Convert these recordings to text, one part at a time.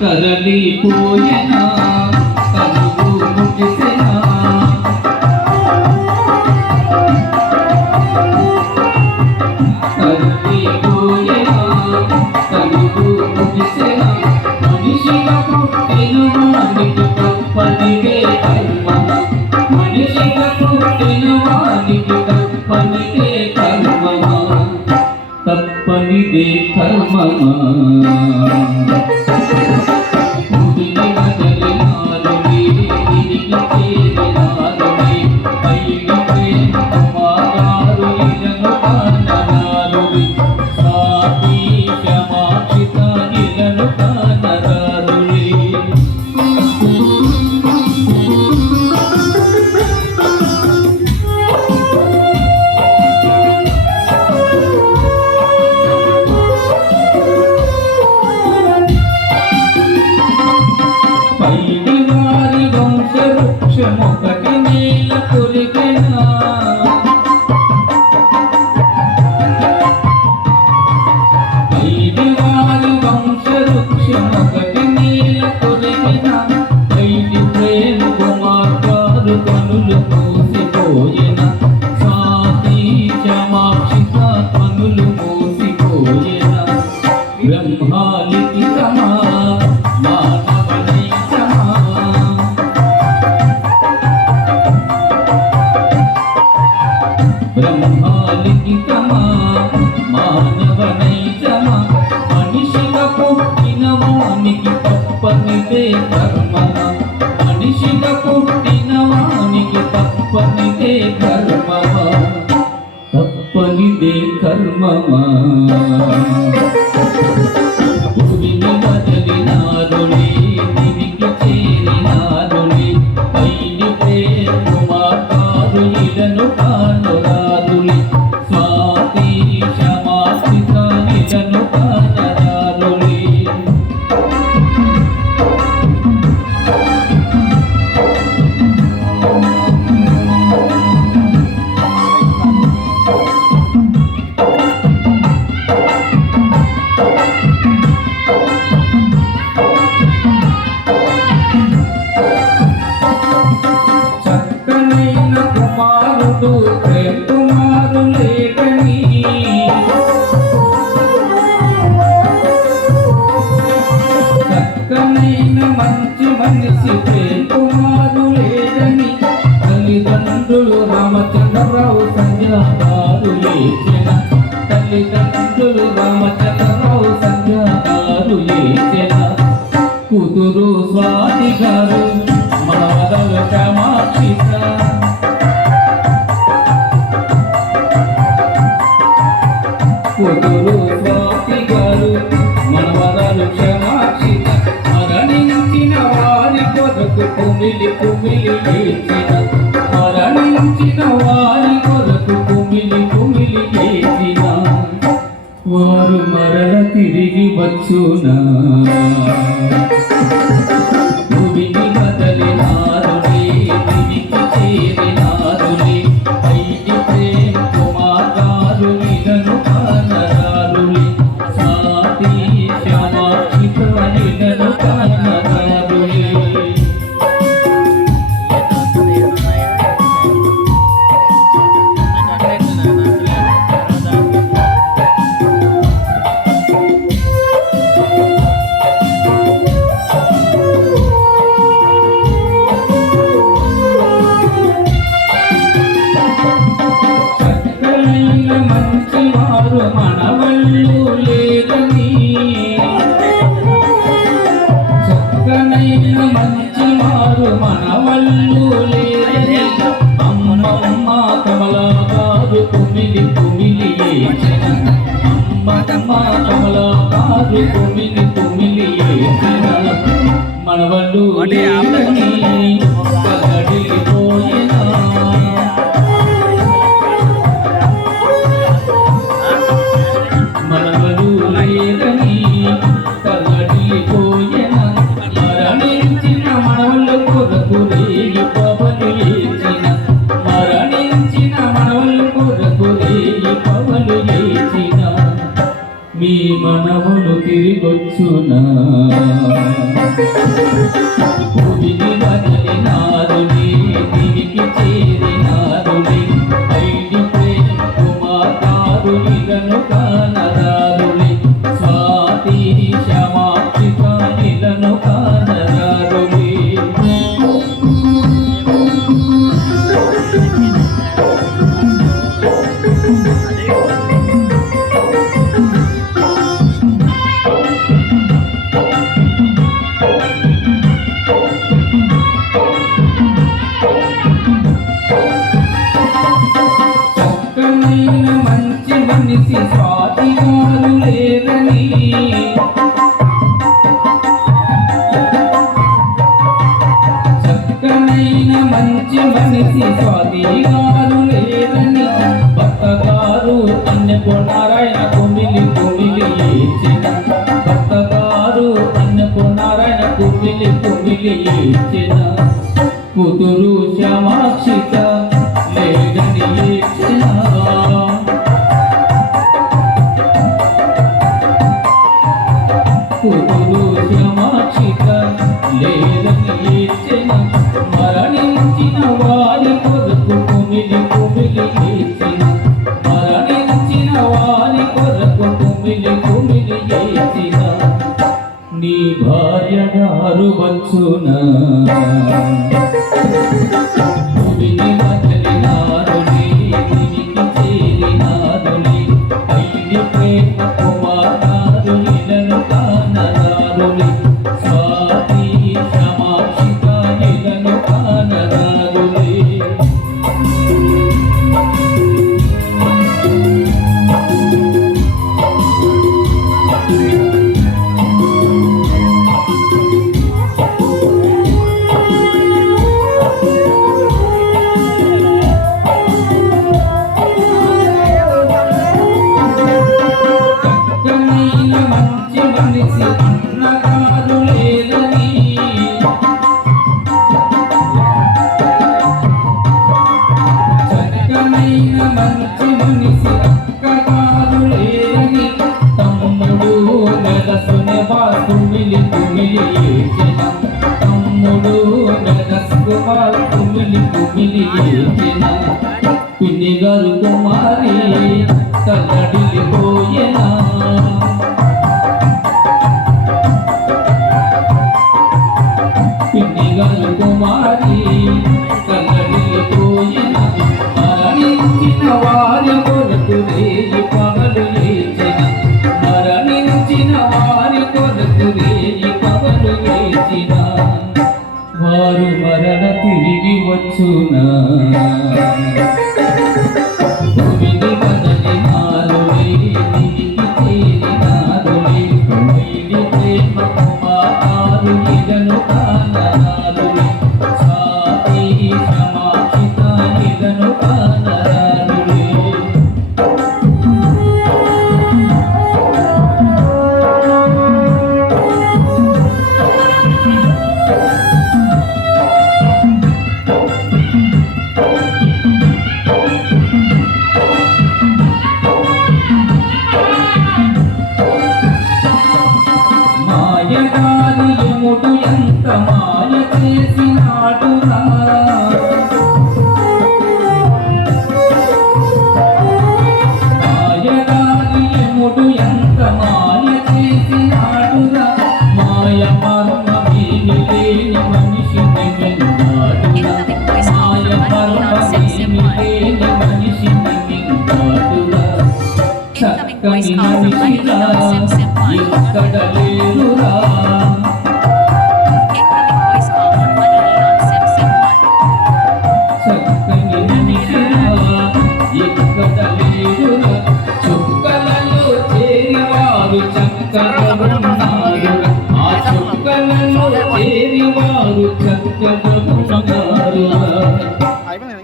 తరలిపోయెనా కనుగు ముగిసెనా తరలిపోయెనా కనుగు ముగిసెనా మనిషిగా పుట్టిన వానికి తప్పనిదే కర్మ మనిషిగా పుట్టిన వానికి తప్పనిదే కర్మ తప్పనిదే కర్మమా ఒకటి నీళ్ళ కొరికెనా ఐదు వారి వంశవృక్షం ఒకటి నీళ్ళ కొరికెనా ఐదు ప్రేమ కుమార్గారు కనులు మూసిపోయిన సాతి క్షమాక్షిత కనులు మూసిపోయిన బ్రహ్మాలికి సమా బ్రహ్మాలికితమా మానవనైతమా మనిషిగా పుట్టిన వానికి తప్పనిదే కర్మ మనిషిగా పుట్టిన వానికి తప్పనిదే కర్మమా తప్పనిదే కర్మమా భూమిని వదిలినారులే దివికి చేరినారులే పైని ప్రేమ మార్గాలు ఇలను కానురారులే స్వాతి క్షమాసిత ఇలను కానరారులే చక్కనైన కుమారుడు ప్రేమ లేకని చక్కనైన మంచి మనిషి ప్రేమ లేదని తల్లిదండ్రులు రామచంద్రరావు సంధ్యాగారు లేచిన తల్లిదండ్రులు రామచంద్రరావు సంధ్యాగారు లేచిన కూతురు స్వాతి గారు మనవదలు క్షమాక్షిత కూతురు స్వాతి గారు మనవదలు క్షమాక్షిత మరణించిన వారి కొరకు కుమిలి కుమిలి లేచిన మరణించిన వారి కొరకు కుమిలి కుమిలి లేచిన వారు మరల తిరిగి వచ్చునా భూమిని వదలినారులే దివికి చేరినారులే ఐది ప్రేమ కుమార్గారు ఇలను కానరారులే సాతి క్షమాక్షిత ఇలను కానరారులే మంచివారు మనవళ్ళు లేదని చక్కనైన మంచివారు మనవళ్ళు లేదని అమ్మమ్మ కమలాగారు కుమిలి కుమిలి ఏచిన అమ్మమ్మ కమలాగారు కుమిలి కుమిలి ఏచిన మనవళ్ళు లేదని కదలిపోయినా మరణించిన మనవళ్ళ కొరకు రేగి పవలు లేచిన మరణించిన మనవళ్ళ కొరకు రేగి పవలు లేచిన మీ మనవులు తిరిగొచ్చునా క్షమాక్షిత ఇలను కానరారులే చక్కనైన మంచి మనిషి స్వాతిగారు లేరని చక్కనైన మంచి మనిషి స్వాతిగారు లేరని భర్తగారు అన్నపు నారాయణ కుమిలి కుమిలి ఏచిన భర్తగారు అన్నపు నారాయణ కుమిలి కుమిలి ఏచిన కూతురు క్షమాక్షిత లేదని ఏచిన కూతురు క్షమాక్షిత లేదని ఏచిన మరణించిన వారి కొరకు కుమిలి కుమిలి ఏచిన మరణించిన వారి కొరకు కుమిలి కుమిలి ఏచిన నీ భార్య గారు వచ్చునా భూమిని వదిలినారులే తిరిగి చేరినారులే ఐని ప్రేమ కుమారారు ఇలను కానరారులే స్వాతి క్షమాక్షిత ఇలను కానరారులే చక్కనైన మంచి మనిషి అన్నగారు లేరని చక్కనైన మంచి మనిషి అక్కగారు లేరని తమ్ముడు నెలసునే కుమిలి కుమిలి ఏచిన తమ్ముడు నెలసుగా కుమిలి కుమిలి ఏచిన పిన్ని గారు కుమారి తల్లడిల్లిపోయేనా పిన్ని గారు కుమారి తల్లడిల్లిపోయేనా మరణించిన వారి కొరకు రేయి పగలు లేచిన మరణించిన వారి కొరకు రేయి పగలు లేచిన వారు మరణ తిరిగి వచ్చునా భూమిని వదిలినారులే తిరిగి చేరినారులే ఐని ప్రేమ కుమారారు ఇలను కానరారులే స్వాతి క్షమాక్షిత ఇలను కానరారులే మాయగారి యముడు ఎంత మాయ చేసినాడురా మాయగారి యముడు ఎంత మాయ చేసినాడురా మాయ మర్మమేమి లేని మనిషిని మింగాడురా మాయ మర్మమేమి లేని మనిషిని మింగాడురా చక్కని మనిషిరా ఇక్కడ లేరురా చక్కని మనిషిరా ఇక్కడ లేరురా చుక్కలలో చేరివారు చక్కగా ఉన్నారురా ఆ చుక్కలలో చేరివారు చక్కగా ఉన్నారురా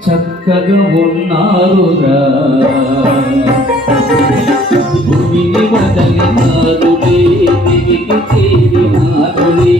చక్కగా ఉన్నారురా భూమిని వదిలినారులే తిరిగి చేరినారులే